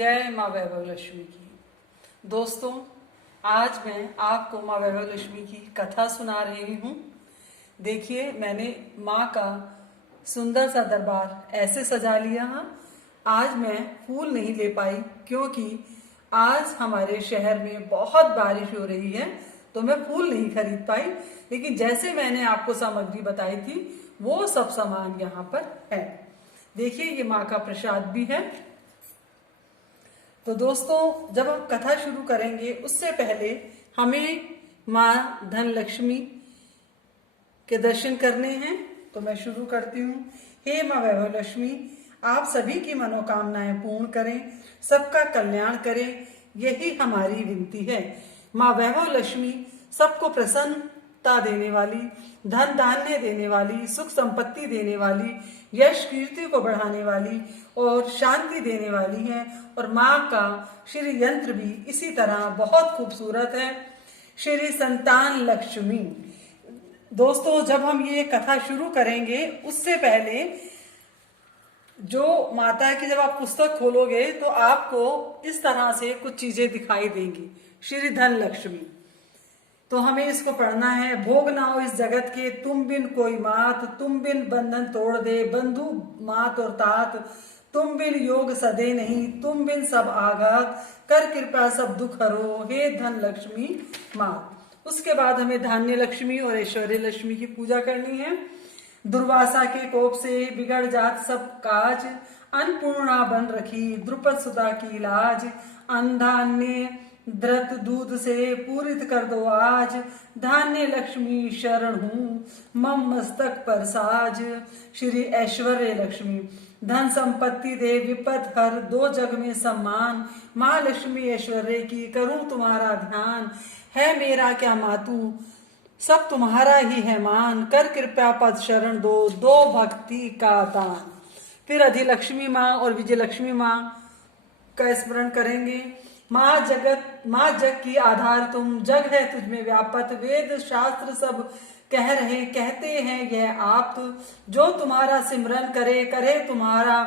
जय माँ वैभव लक्ष्मी की। दोस्तों, आज मैं आपको माँ वैभव लक्ष्मी की कथा सुना रही हूँ। देखिए, मैंने माँ का सुंदर सा दरबार ऐसे सजा लिया है। आज मैं फूल नहीं ले पाई क्योंकि आज हमारे शहर में बहुत बारिश हो रही है, तो मैं फूल नहीं खरीद पाई। लेकिन जैसे मैंने आपको सामग्री बताई थी वो सब सामान यहाँ पर है। देखिए, ये माँ का प्रसाद भी है। तो दोस्तों, जब हम कथा शुरू करेंगे उससे पहले हमें माँ धन लक्ष्मी के दर्शन करने हैं। तो मैं शुरू करती हूँ। हे माँ वैभव लक्ष्मी, आप सभी की मनोकामनाएं पूर्ण करें, सबका कल्याण करें, यही हमारी विनती है। माँ वैभव लक्ष्मी सबको प्रसन्नता देने वाली, धन धान्य देने वाली, सुख संपत्ति देने वाली, यश कीर्ति को बढ़ाने वाली और शांति देने वाली है। और माँ का श्री यंत्र भी इसी तरह बहुत खूबसूरत है, श्री संतान लक्ष्मी। दोस्तों, जब हम ये कथा शुरू करेंगे उससे पहले जो माता की जब आप पुस्तक खोलोगे तो आपको इस तरह से कुछ चीजें दिखाई देंगी। श्री धन लक्ष्मी, तो हमें इसको पढ़ना है। भोग ना हो इस जगत के तुम बिन कोई मात, तुम बिन बंधन तोड़ दे बंधु मात और तात, तुम बिन योग सदे नहीं, तुम बिन सब आघात, कर कृपा सब दुख हरो, हे धन लक्ष्मी मात। उसके बाद हमें धान्य लक्ष्मी और ऐश्वर्य लक्ष्मी की पूजा करनी है। दुर्वासा के कोप से बिगड़ जात सब काज, अन्नपूर्णा बन रखी द्रुपद सुधा की लाज, अन्धान्य धृत दूध से पूरित कर दो आज, धान्य लक्ष्मी शरण हूँ मम मस्तक पर साज। श्री ऐश्वर्य लक्ष्मी, धन संपत्ति दे विपद हर दो जग में सम्मान, माँ लक्ष्मी ऐश्वर्य की करूं तुम्हारा ध्यान, है मेरा क्या मातू सब तुम्हारा ही है मान, कर कृपया पद शरण दो, दो भक्ति का दान। फिर अधिलक्ष्मी माँ और विजय लक्ष्मी माँ का स्मरण करेंगे। माँ जग की आधार तुम, जग है तुझ में व्यापत, वेद शास्त्र सब कह रहे कहते हैं यह आप, जो तुम्हारा सिमरन करे करे तुम्हारा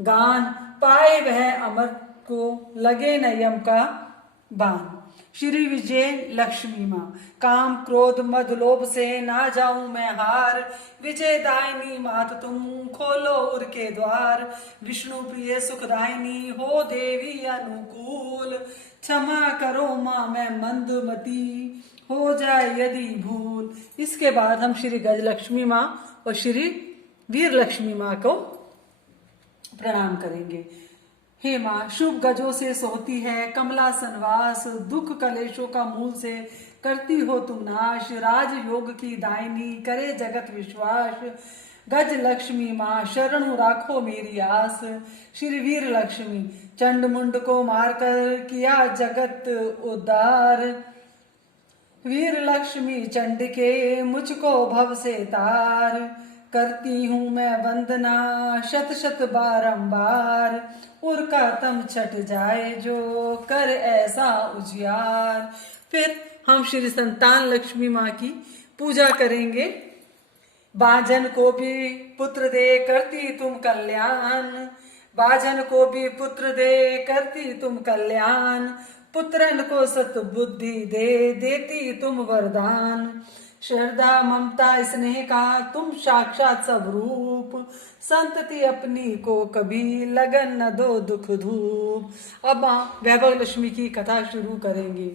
गान, पाए वह अमृत को लगे न यम का बान। श्री विजय लक्ष्मी माँ, काम क्रोध मद लोभ से ना जाऊं मैं हार, विजय दायनी मात तुम खोलो उर के द्वार, विष्णु प्रिय सुखदायनी हो देवी अनुकूल, क्षमा करो माँ मैं मंदमती हो जाए यदि भूल। इसके बाद हम श्री गज लक्ष्मी माँ और श्री वीर लक्ष्मी माँ को प्रणाम करेंगे। हे माँ, शुभ गजों से सोती है कमला सनवास, दुख कलेशों का मूल से करती हो तुम नाश, राज योग की दायनी करे जगत विश्वास, गज लक्ष्मी माँ शरणु राखो मेरी आस। श्री वीर लक्ष्मी, चंड मुंड को मारकर किया जगत उद्धार, वीर लक्ष्मी चंड के मुझको भव से तार, करती हूँ मैं वंदना शत शत बारंबार, उर का तम छट जाए जो कर ऐसा उजियार। फिर हम श्री संतान लक्ष्मी माँ की पूजा करेंगे। बाजन को भी पुत्र दे करती तुम कल्याण, बाजन को भी पुत्र दे करती तुम कल्याण, पुत्रन को सत बुद्धि दे देती तुम वरदान, श्रद्धा ममता स्नेह का तुम साक्षात सब रूप, संतति अपनी को कभी लगन न दो दुख धूप। अब वैभव लक्ष्मी की कथा शुरू करेंगे।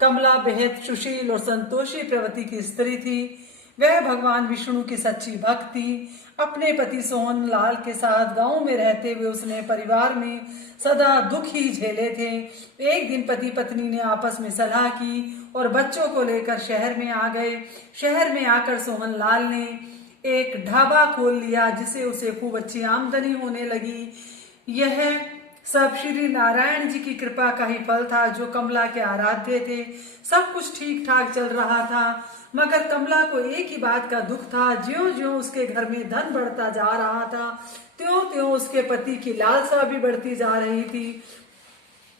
कमला बेहद सुशील और संतोषी प्रवृत्ति की स्त्री थी। वह भगवान विष्णु की सच्ची भक्त थी। अपने पति सोहन लाल के साथ गांव में रहते हुए उसने परिवार में सदा दुख ही झेले थे। एक दिन पति पत्नी ने आपस में सलाह की और बच्चों को लेकर शहर में आ गए। शहर में आकर सोहन लाल ने एक ढाबा खोल लिया, जिससे उसे खूब अच्छी आमदनी होने लगी। यह सब श्री नारायण जी की कृपा का ही फल था, जो कमला के आराध्य थे। सब कुछ ठीक ठाक चल रहा था, मगर कमला को एक ही बात का दुख था। ज्यों ज्यों उसके घर में धन बढ़ता जा रहा था, त्यों त्यों उसके पति की लालसा भी बढ़ती जा रही थी।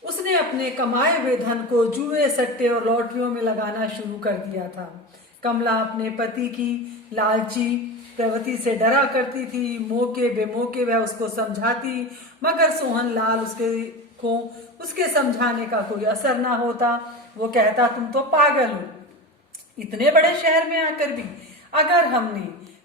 उसने अपने कमाए हुए धन को जुए सट्टे और लॉटरियों में लगाना शुरू कर दिया था। कमला अपने पति की लालची प्रवृत्ति से डरा करती थी। मौके बेमौके वह उसको समझाती, मगर सोहन लाल उसके को उसके समझाने का कोई असर ना होता। वो कहता तुम तो पागल हो, इतने बड़े शहर में आकर भी अगर हमने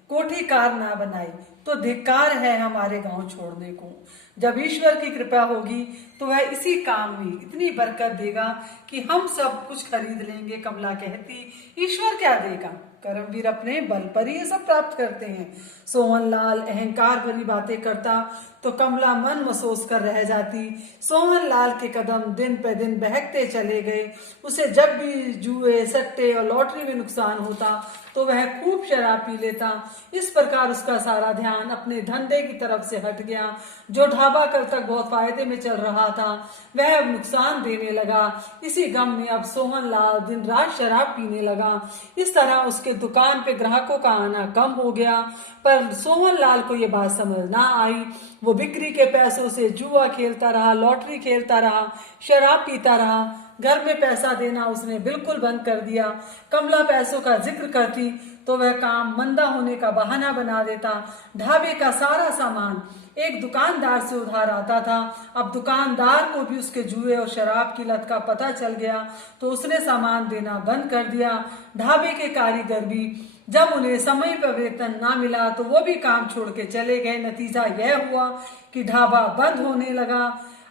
कोठी कार ना बनाई तो धिक्कार है हमारे गांव छोड़ने को। जब ईश्वर की कृपा होगी तो वह इसी काम में इतनी बरकत देगा कि हम सब कुछ खरीद लेंगे। कमला कहती ईश्वर क्या देगा, कर्मवीर अपने बल पर ही ये सब प्राप्त करते हैं। सोहनलाल अहंकार भरी बातें करता तो कमला मन महसूस कर रह जाती। सोहनलाल के कदम दिन पे दिन बहकते चले गए। उसे जब भी जुए सट्टे और लॉटरी में नुकसान होता तो वह खूब शराब पी लेता। इस प्रकार उसका सारा ध्यान अपने धंधे की तरफ से हट गया। जो ढाबा कल तक बहुत फायदे में चल रहा था वह अब नुकसान देने लगा। इसी गम में अब सोहनलाल दिन रात शराब पीने लगा। इस तरह उसके दुकान पे ग्राहकों का आना कम हो गया। पर सोहनलाल को ये बात समझ ना आई। वो बिक्री के पैसों से जुआ खेलता रहा, लॉटरी खेलता रहा, शराब पीता रहा। घर में पैसा देना उसने बिल्कुल बंद कर दिया। कमला पैसों का जिक्र करती तो वह काम मंदा होने का बहाना बना देता। ढाबे का सारा सामान एक दुकानदार से उधार आता था। अब दुकानदार को भी उसके जुए और शराब की लत का पता चल गया तो उसने सामान देना बंद कर दिया। ढाबे के कारीगर भी जब उन्हें समय पर वेतन ना मिला तो वो भी काम छोड़ के चले गए। नतीजा यह हुआ कि ढाबा बंद होने लगा।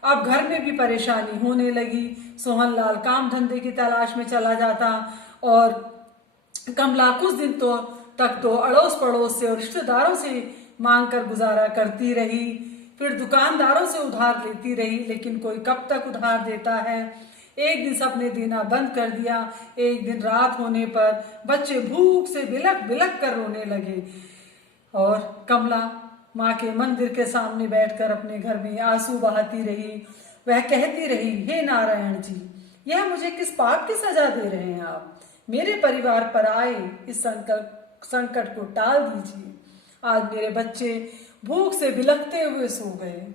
अब घर में भी परेशानी होने लगी। सोहनलाल काम धंधे की तलाश में चला जाता और कमला कुछ दिन तक तो अड़ोस पड़ोस से और रिश्तेदारों से मांग कर गुजारा करती रही। फिर दुकानदारों से उधार लेती रही, लेकिन कोई कब तक उधार देता है। एक दिन सबने देना बंद कर दिया। एक दिन रात होने पर बच्चे भूख से बिलक बिलक कर रोने लगे और कमला माँ के मंदिर के सामने बैठकर अपने घर में आंसू बहाती रही। वह कहती रही, हे नारायण जी, यह मुझे किस पाप की सजा दे रहे हैं आप। मेरे परिवार पर आए इस संकट को टाल दीजिए। आज मेरे बच्चे भूख से बिलखते हुए सो गए।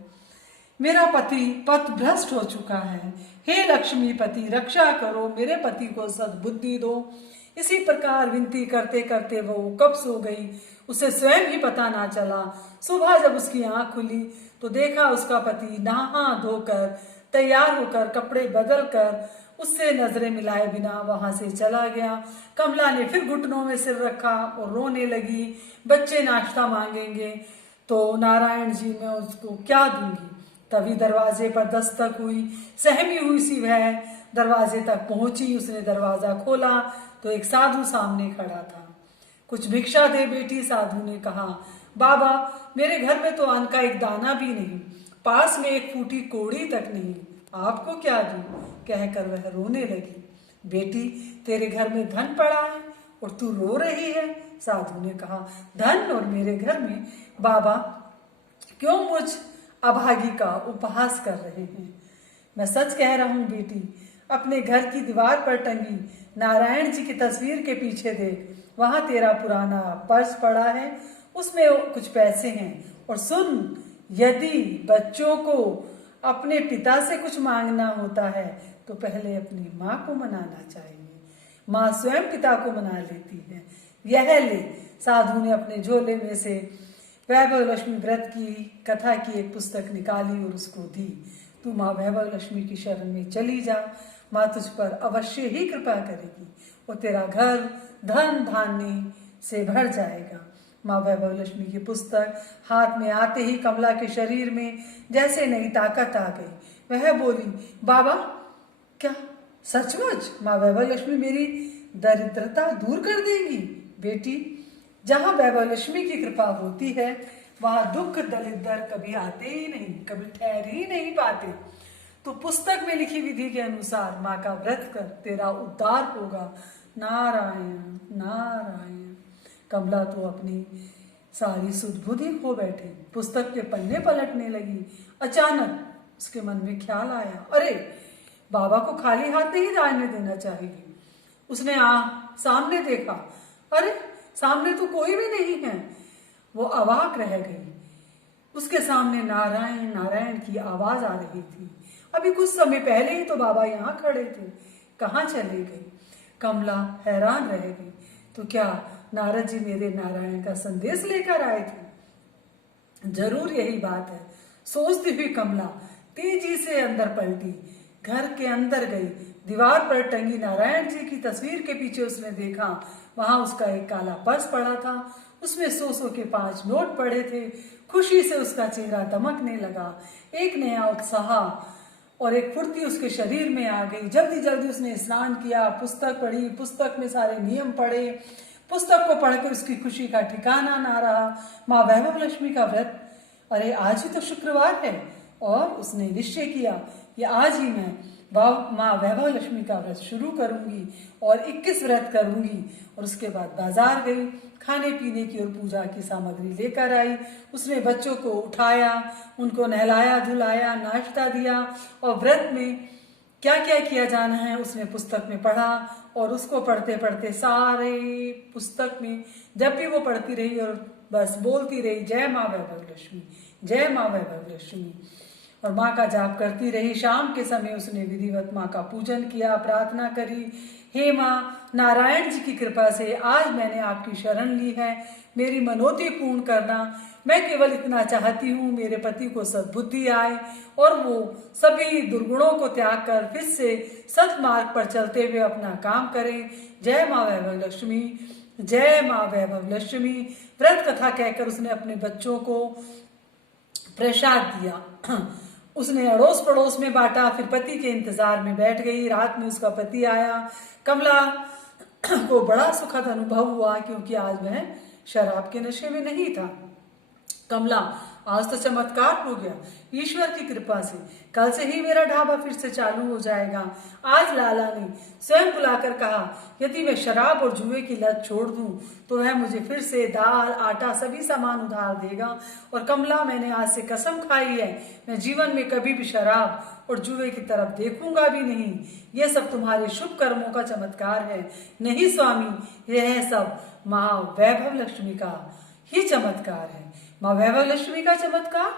मेरा पति पथ भ्रष्ट हो चुका है। हे लक्ष्मी पति रक्षा करो, मेरे पति को सद्बुद्धि दो। इसी प्रकार विनती करते करते वो कब सो गई उसे स्वयं ही पता ना चला। सुबह जब उसकी आंख खुली तो देखा उसका पति नहा धोकर तैयार होकर कपड़े बदल कर उससे नजरें मिलाए बिना वहां से चला गया। कमला ने फिर घुटनों में सिर रखा और रोने लगी। बच्चे नाश्ता मांगेंगे तो नारायण जी मैं उसको क्या दूंगी। तभी दरवाजे पर दस्तक हुई। सहमी हुई सी वह दरवाजे तक पहुंची। उसने दरवाजा खोला तो एक साधु सामने खड़ा था। कुछ भिक्षा दे बेटी, साधु ने कहा। बाबा, मेरे घर में तो अन्न का एक दाना भी नहीं, पास में एक फूटी कोड़ी तक नहीं, आपको क्या दूं? कहकर वह रोने लगी। बेटी, तेरे घर में धन पड़ा है और तू रो रही है। साधु ने कहा, धन और मेरे घर में? बाबा, क्यों मुझ अभागी का उपहास कर रहे हैं? मैं सच कह रहा हूं बेटी, अपने घर की दीवार पर टंगी नारायण जी की तस्वीर के पीछे देख, वहां तेरा पुराना पर्स पड़ा है, उसमें कुछ पैसे हैं। और सुन, यदि बच्चों को अपने पिता से कुछ मांगना होता है तो पहले अपनी माँ को मनाना चाहिए। माँ स्वयं पिता को मना लेती है। यह ले। साधु ने अपने झोले में से वैभव लक्ष्मी व्रत की कथा की एक पुस्तक निकाली और उसको दी। तू माँ वैभव लक्ष्मी की शरण में चली जा, माँ तुझ पर अवश्य ही कृपा करेगी और तेरा घर धन धान्य से भर जाएगा। माँ वैभव लक्ष्मी की पुस्तक हाथ में आते ही कमला के शरीर में जैसे नई ताकत आ गई। वह बोली, बाबा, क्या सचमुच माँ वैभव लक्ष्मी मेरी दरिद्रता दूर कर देंगी? बेटी, जहाँ वैभव लक्ष्मी की कृपा होती है वहां दुख दलिद्र कभी आते ही नहीं, कभी ठहर ही नहीं पाते। तो पुस्तक में लिखी विधि के अनुसार माँ का व्रत कर, तेरा उद्धार होगा। नारायण नारायण। कमला तो अपनी सारी सुध-बुद्धि खो बैठी, पुस्तक के पन्ने पलटने लगी। अचानक उसके मन में ख्याल आया, अरे बाबा को खाली हाथ नहीं जाने देना चाहिए। उसने सामने देखा, अरे सामने तो कोई भी नहीं है। वो अवाक रह गई। उसके सामने नारायण नारायण की आवाज आ रही थी। अभी कुछ समय पहले ही तो बाबा यहाँ खड़े थे, कहाँ चले गए? कमला हैरान रह गई। तो क्या नारद जी मेरे नारायण का संदेश लेकर आए थे? जरूर यही बात है, सोचती हुई कमला तेजी से अंदर पलटी, घर के अंदर गई। दीवार पर टंगी नारायण जी की तस्वीर के पीछे उसने देखा, वहां उसका एक काला पर्स पड़ा था। उसमें 100 के 5 नोट पड़े थे। खुशी से उसका चेहरा दमकने लगा। एक नया उत्साह और एक फुर्ती उसके शरीर में आ गई। जल्दी जल्दी उसने स्नान किया, पुस्तक पढ़ी, पुस्तक में सारे नियम पढ़े। पुस्तक को पढ़कर उसकी खुशी का ठिकाना ना रहा। माँ वैभव लक्ष्मी का व्रत, अरे आज ही तो शुक्रवार है, और उसने निश्चय किया कि आज ही मैं माँ वैभव लक्ष्मी का व्रत शुरू करूंगी और 21 व्रत करूंगी। और उसके बाद बाजार गई, खाने पीने की और पूजा की सामग्री लेकर आई। उसने बच्चों को उठाया, उनको नहलाया धुलाया, नाश्ता दिया, और व्रत में क्या क्या किया जाना है उसने पुस्तक में पढ़ा। और उसको पढ़ते पढ़ते सारे पुस्तक में जब भी वो पढ़ती रही और बस बोलती रही, जय माँ वैभव लक्ष्मी, जय माँ वैभव लक्ष्मी, और माँ का जाप करती रही। शाम के समय उसने विधिवत माँ का पूजन किया, प्रार्थना करी, हे माँ, नारायण जी की कृपा से आज मैंने आपकी शरण ली है, मेरी मनोती पूर्ण करना। मैं केवल इतना चाहती हूँ मेरे पति को सद्बुद्धि आए और वो सभी दुर्गुणों को त्याग कर फिर से सत्मार्ग पर चलते हुए अपना काम करें। जय माँ वैभव लक्ष्मी, जय माँ वैभव लक्ष्मी। व्रत कथा कहकर उसने अपने बच्चों को प्रसाद दिया। उसने अड़ोस पड़ोस में बांटा, फिर पति के इंतजार में बैठ गई। रात में उसका पति आया। कमला को बड़ा सुखद अनुभव हुआ क्योंकि आज वह शराब के नशे में नहीं था। कमला, आज तो चमत्कार हो गया ईश्वर की कृपा से। कल से ही मेरा ढाबा फिर से चालू हो जाएगा। आज लाला ने स्वयं बुलाकर कहा, यदि मैं शराब और जुए की लत छोड़ दूं तो वह मुझे फिर से दाल आटा सभी सामान उधार देगा। और कमला, मैंने आज से कसम खाई है, मैं जीवन में कभी भी शराब और जुए की तरफ देखूंगा भी नहीं। यह सब तुम्हारे शुभ कर्मों का चमत्कार है। नहीं स्वामी, यह सब माँ वैभव लक्ष्मी का ही चमत्कार है। माँ वैभव लक्ष्मी का चमत्कार?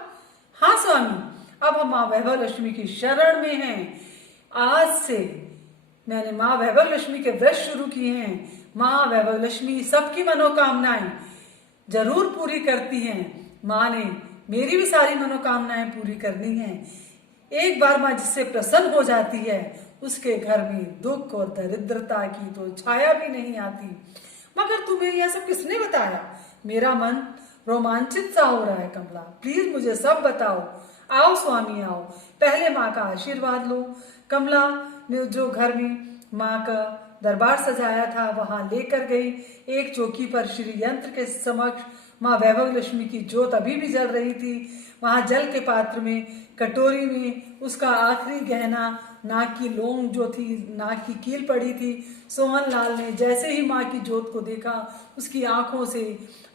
हाँ स्वामी, अब हम माँ वैभव लक्ष्मी की शरण में हैं। आज से मैंने माँ वैभव लक्ष्मी के व्रत शुरू किए हैं। माँ वैभव लक्ष्मी सबकी मनोकामनाएं जरूर पूरी करती हैं। माँ ने मेरी भी सारी मनोकामनाएं पूरी करनी है। एक बार माँ जिससे प्रसन्न हो जाती है उसके घर में दुख और दरिद्रता की तो छाया भी नहीं आती। मगर तुम्हें यह सब किसने बताया? मेरा मन रोमांचित सा हो रहा है। कमला, प्लीज मुझे सब बताओ। आओ स्वामी, आओ, पहले माँ का आशीर्वाद लो। कमला ने जो घर में माँ का दरबार सजाया था वहां लेकर गई। एक चौकी पर श्री यंत्र के समक्ष माँ वैभव लक्ष्मी की ज्योत अभी भी जल रही थी। वहां जल के पात्र में कटोरी में उसका आखिरी गहना नाक की लौंग जो थी, नाक की कील पड़ी थी। सोहन लाल ने जैसे ही माँ की ज्योत को देखा उसकी आंखों से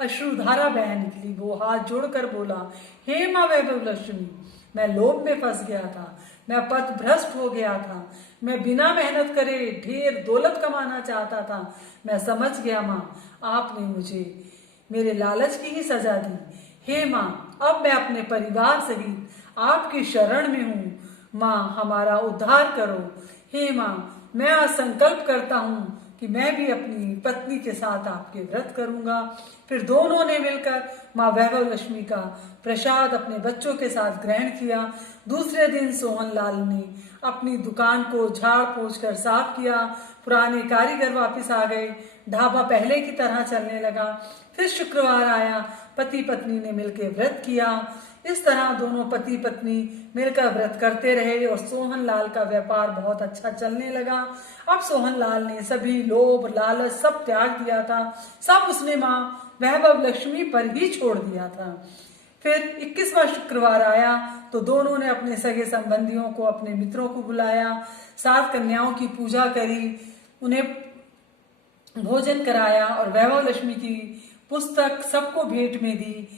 अश्रुधारा बह निकली। वो हाथ जोड़कर बोला, हे माँ वैभव लक्ष्मी, मैं लोभ में फंस गया था, मैं पथ भ्रष्ट हो गया था, मैं बिना मेहनत करे ढेर दौलत कमाना चाहता था। मैं समझ गया माँ, आपने मुझे मेरे लालच की ही सजा दी। हे माँ, अब मैं अपने परिवार सहित आपकी शरण में हूँ। माँ, हमारा उद्धार करो। हे माँ, मैं आज संकल्प करता हूँ कि मैं भी अपनी पत्नी के साथ आपके व्रत करूंगा। फिर दोनों ने मिलकर माँ वैभव लक्ष्मी का प्रसाद अपने बच्चों के साथ ग्रहण किया। दूसरे दिन सोहन लाल ने अपनी दुकान को झाड़ पोंछ कर साफ किया। पुराने कारीगर वापस आ गए। ढाबा पहले की तरह चलने लगा। फिर शुक्रवार आया। पति पत्नी ने मिलकर व्रत किया। इस तरह दोनों पति पत्नी मिलकर व्रत करते रहे और सोहन लाल का व्यापार बहुत अच्छा चलने लगा। अब सोहन लाल ने सभी लोभ लालच सब त्याग दिया था। सब उसने माँ वैभव लक्ष्मी पर ही छोड़ दिया था। फिर 21वां शुक्रवार आया तो दोनों ने अपने सगे संबंधियों को, अपने मित्रों को बुलाया। 7 कन्याओं की पूजा करी, उन्हें भोजन कराया और वैभव लक्ष्मी की पुस्तक सबको भेंट में दी।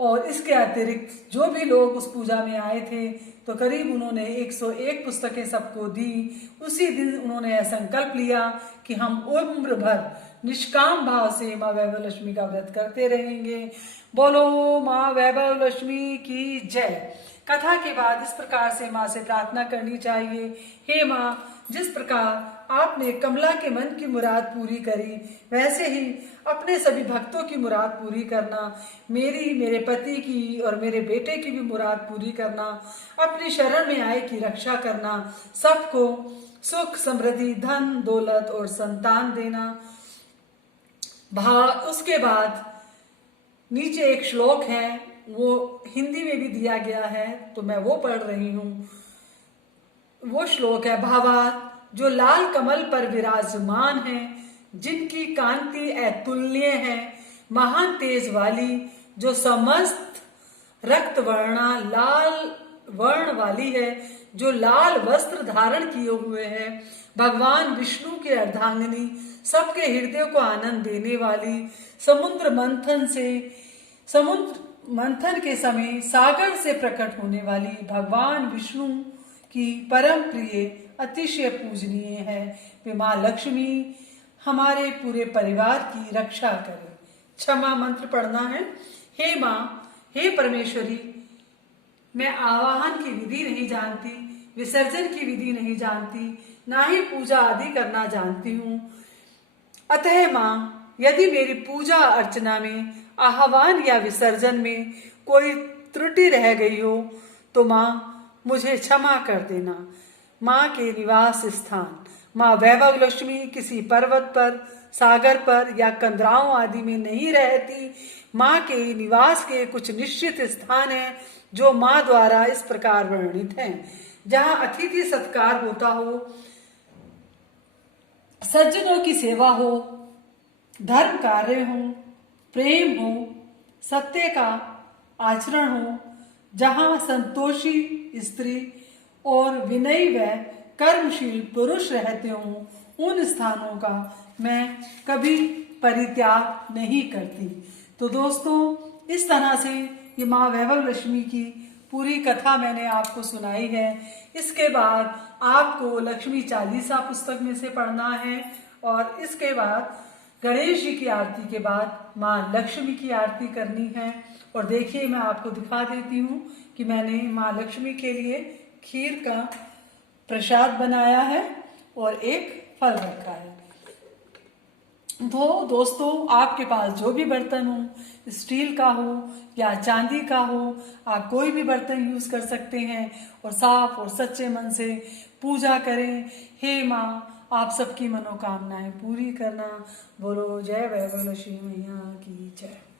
और इसके अतिरिक्त जो भी लोग उस पूजा में आए थे तो करीब उन्होंने 101 पुस्तकें सबको दी। उसी दिन उन्होंने यह संकल्प लिया कि हम उम्र भर निष्काम भाव से माँ वैभव लक्ष्मी का व्रत करते रहेंगे। बोलो माँ वैभव लक्ष्मी की जय। कथा के बाद इस प्रकार से माँ से प्रार्थना करनी चाहिए, हे माँ, जिस प्रकार आपने कमला के मन की मुराद पूरी करी, वैसे ही अपने सभी भक्तों की मुराद पूरी करना, मेरी, मेरे पति की और मेरे बेटे की भी मुराद पूरी करना, अपनी शरण में आए की रक्षा करना, सबको सुख, समृद्धि, धन, दौलत और संतान देना। उसके बाद नीचे एक श्लोक है, वो हिंदी में भी दिया गया है, तो मैं वो पढ़ रही हूँ। वो श्लोक है, भावार्थ, जो लाल कमल पर विराजमान है, जिनकी कांति अतुल्य है, महान तेज वाली, जो समस्त रक्त वर्णा लाल वर्ण वाली है, जो लाल वस्त्र धारण किए हुए है, भगवान विष्णु की अर्धांगिनी, सबके हृदय को आनंद देने वाली, समुद्र मंथन के समय सागर से प्रकट होने वाली, भगवान विष्णु की परम प्रिय, अतिशय पूजनीय है। वे माँ लक्ष्मी हमारे पूरे परिवार की रक्षा करे। क्षमा मंत्र पढ़ना है। हे माँ, हे परमेश्वरी, मैं आवाहन की विधि नहीं जानती, विसर्जन की विधि नहीं जानती, ना ही पूजा आदि करना जानती हूँ। अतः माँ, यदि मेरी पूजा अर्चना में, आह्वान या विसर्जन में कोई त्रुटि रह गई हो तो माँ मुझे क्षमा कर देना। माँ के निवास स्थान माँ वैभव लक्ष्मी किसी पर्वत पर, सागर पर या कंदराओं आदि में नहीं रहती। माँ के निवास के कुछ निश्चित स्थान हैं जो माँ द्वारा इस प्रकार वर्णित हैं, जहाँ अतिथि सत्कार होता हो, सज्जनों की सेवा हो, धर्म कार्य हो, प्रेम हो, सत्य का आचरण हो, जहाँ संतोषी स्त्री और विनयी व कर्मशील पुरुष रहते हों, उन स्थानों का मैं कभी परित्याग नहीं करती। तो दोस्तों, इस तरह से ये माँ वैभव लक्ष्मी की पूरी कथा मैंने आपको सुनाई है। इसके बाद आपको लक्ष्मी चालीसा पुस्तक में से पढ़ना है और इसके बाद गणेश जी की आरती के बाद माँ लक्ष्मी की आरती करनी है। और देखिए, मैं आपको दिखा देती हूँ कि मैंने माँ लक्ष्मी के लिए खीर का प्रसाद बनाया है और एक फल रखा है। तो दोस्तों, आपके पास जो भी बर्तन हो, स्टील का हो या चांदी का हो, आप कोई भी बर्तन यूज कर सकते हैं और साफ और सच्चे मन से पूजा करें। हे माँ, आप सबकी मनोकामनाएं पूरी करना। बोलो जय वैभव लक्ष्मी मैया की जय।